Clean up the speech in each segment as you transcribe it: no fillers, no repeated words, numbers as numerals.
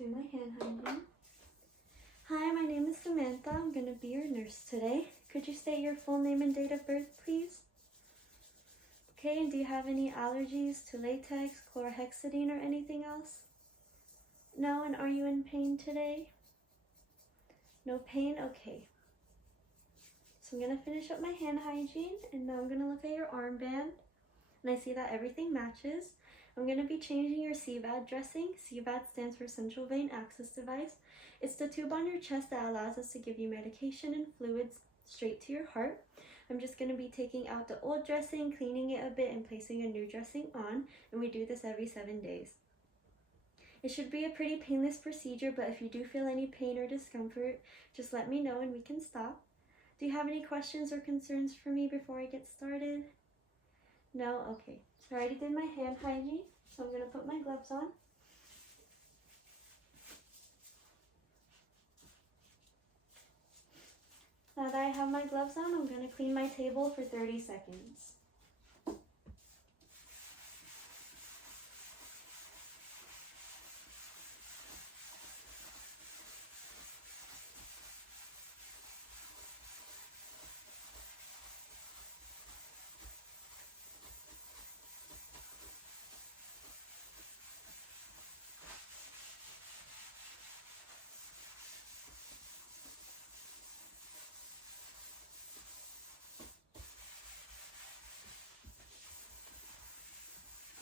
Do my hand hygiene. Hi, my name is Samantha. I'm going to be your nurse today. Could you state your full name and date of birth, please? Okay, and do you have any allergies to latex, chlorhexidine, or anything else? No, and are you in pain today? No pain? Okay. So I'm going to finish up my hand hygiene, and now I'm going to look at your armband, and I see that everything matches. I'm going to be changing your CVAD dressing. CVAD stands for Central Vein Access Device. It's the tube on your chest that allows us to give you medication and fluids straight to your heart. I'm just going to be taking out the old dressing, cleaning it a bit, and placing a new dressing on, and we do this every 7 days. It should be a pretty painless procedure, but if you do feel any pain or discomfort, just let me know and we can stop. Do you have any questions or concerns for me before I get started? No? Okay. So I already did my hand hygiene, so I'm going to put my gloves on. Now that I have my gloves on, I'm going to clean my table for 30 seconds.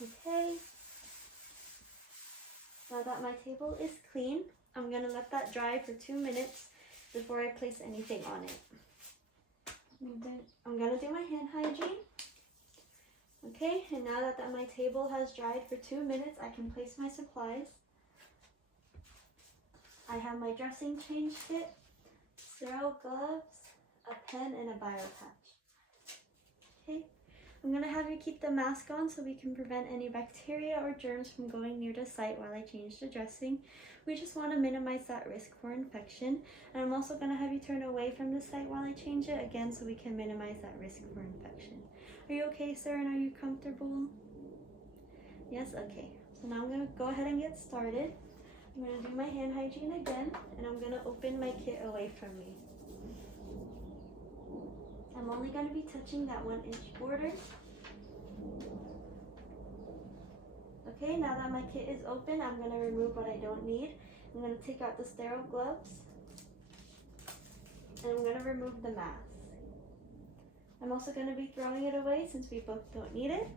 Okay, now that my table is clean, I'm going to let that dry for 2 minutes before I place anything on it. And then I'm going to do my hand hygiene. Okay, and now that my table has dried for 2 minutes, I can place my supplies. I have my dressing change kit, sterile gloves, a pen, and a bio patch. Okay. I'm going to have you keep the mask on so we can prevent any bacteria or germs from going near the site while I change the dressing. We just want to minimize that risk for infection. And I'm also going to have you turn away from the site while I change it again so we can minimize that risk for infection. Are you okay, sir, and are you comfortable? Yes? Okay. So now I'm going to go ahead and get started. I'm going to do my hand hygiene again, and I'm going to open my kit away from me. I'm only going to be touching that 1-inch border. Okay, now that my kit is open, I'm going to remove what I don't need. I'm going to take out the sterile gloves, and I'm going to remove the mask. I'm also going to be throwing it away since we both don't need it.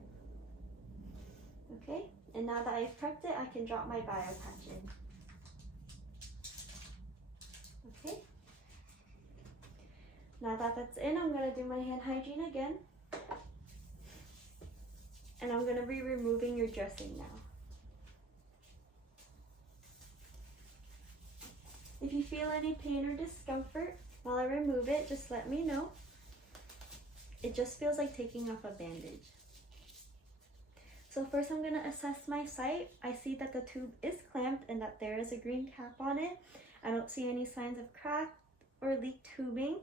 Okay, and now that I've prepped it, I can drop my bio patch in. Okay. Now that that's in, I'm going to do my hand hygiene again. And I'm going to be removing your dressing now. If you feel any pain or discomfort while I remove it, just let me know. It just feels like taking off a bandage. So first I'm going to assess my site. I see that the tube is clamped and that there is a green cap on it. I don't see any signs of cracked or leaked tubing.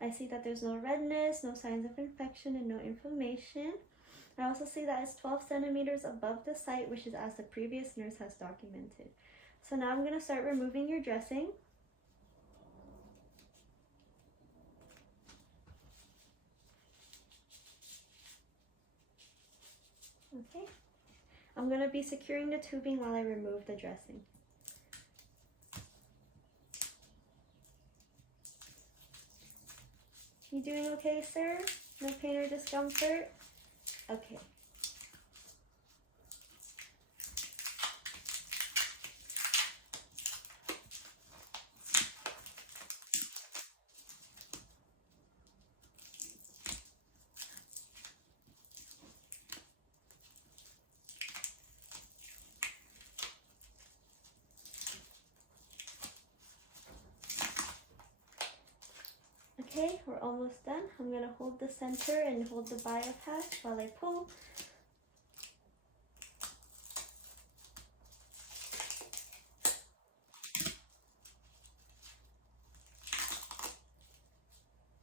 I see that there's no redness, no signs of infection, and no inflammation. I also see that it's 12 centimeters above the site, which is as the previous nurse has documented. So now I'm going to start removing your dressing. Okay. I'm going to be securing the tubing while I remove the dressing. You doing okay, sir? No pain or discomfort? Okay. Okay, we're almost done. I'm going to hold the center and hold the bio patch while I pull.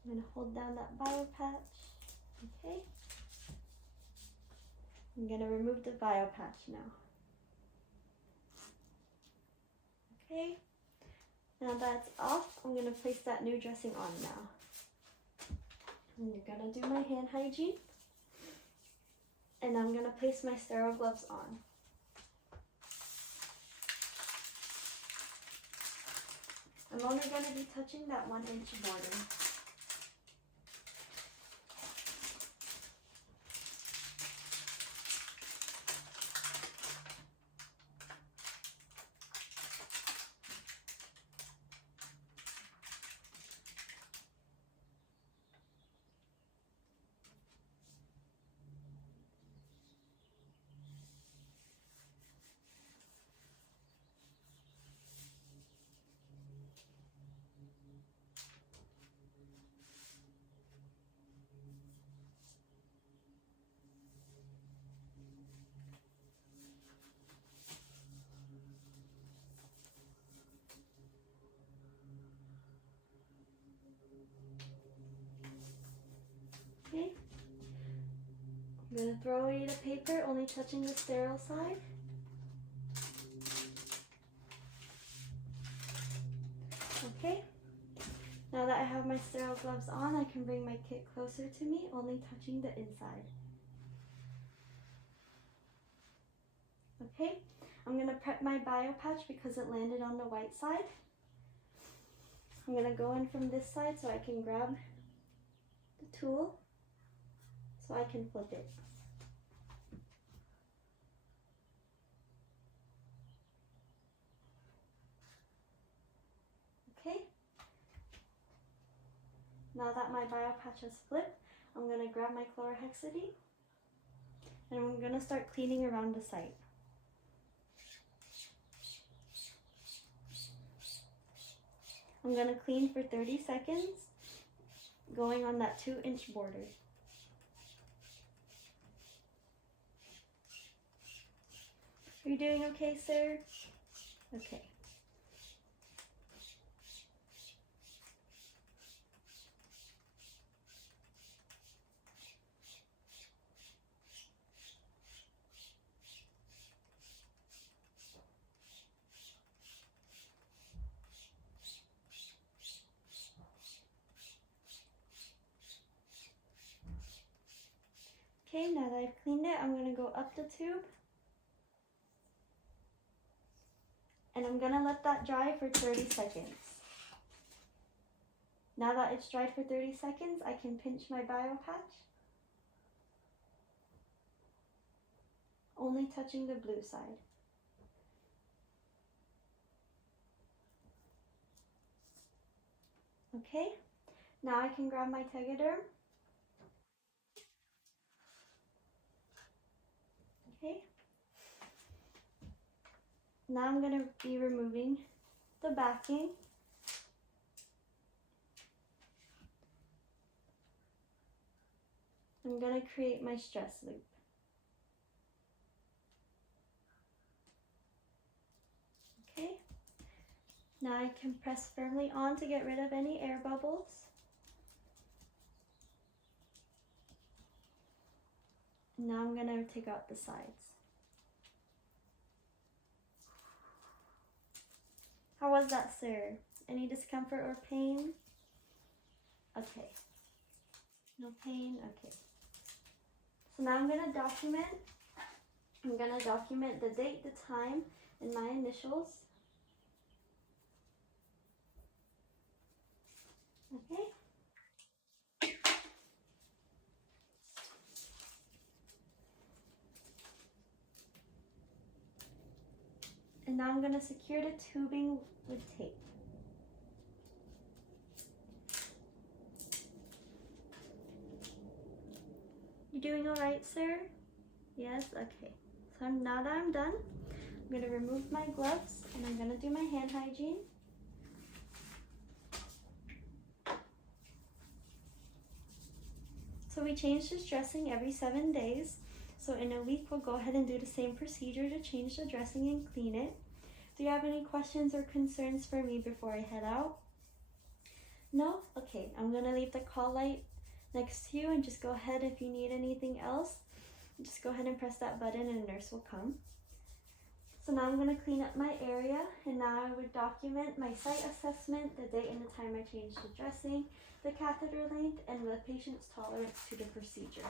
I'm going to hold down that bio patch. Okay. I'm going to remove the bio patch now. Okay, now that's off, I'm gonna place that new dressing on now. And you're gonna do my hand hygiene. And I'm gonna place my sterile gloves on. I'm only gonna be touching that 1-inch border. Okay. I'm gonna throw away the paper, only touching the sterile side. Okay. Now that I have my sterile gloves on, I can bring my kit closer to me, only touching the inside. Okay. I'm gonna prep my bio patch because it landed on the white side. I'm gonna go in from this side so I can grab the tool so I can flip it. Okay. Now that my bio patch has flipped, I'm gonna grab my chlorhexidine and I'm gonna start cleaning around the site. I'm gonna clean for 30 seconds, going on that 2-inch border. Are you doing okay, sir? Okay. Okay, now that I've cleaned it, I'm gonna go up the tube. And I'm gonna let that dry for 30 seconds. Now that it's dried for 30 seconds, I can pinch my bio patch, only touching the blue side. Okay, now I can grab my Tegaderm. Okay. Now I'm going to be removing the backing. I'm going to create my stress loop. Okay. Now I can press firmly on to get rid of any air bubbles. Now I'm going to take out the sides. How was that, sir? Any discomfort or pain? Okay. No pain? Okay. So now I'm going to document. I'm going to document the date, the time, and my initials. Okay. And now I'm going to secure the tubing with tape. You doing all right, sir? Yes? Okay. So now that I'm done, I'm going to remove my gloves and I'm going to do my hand hygiene. So we change this dressing every 7 days. So in a week, we'll go ahead and do the same procedure to change the dressing and clean it. Do you have any questions or concerns for me before I head out? No? Okay, I'm gonna leave the call light next to you and just go ahead if you need anything else. Just go ahead and press that button and a nurse will come. So So now I'm going to clean up my area, and now I would document my site assessment, the date and the time I changed the dressing, the catheter length, and the patient's tolerance to the procedure.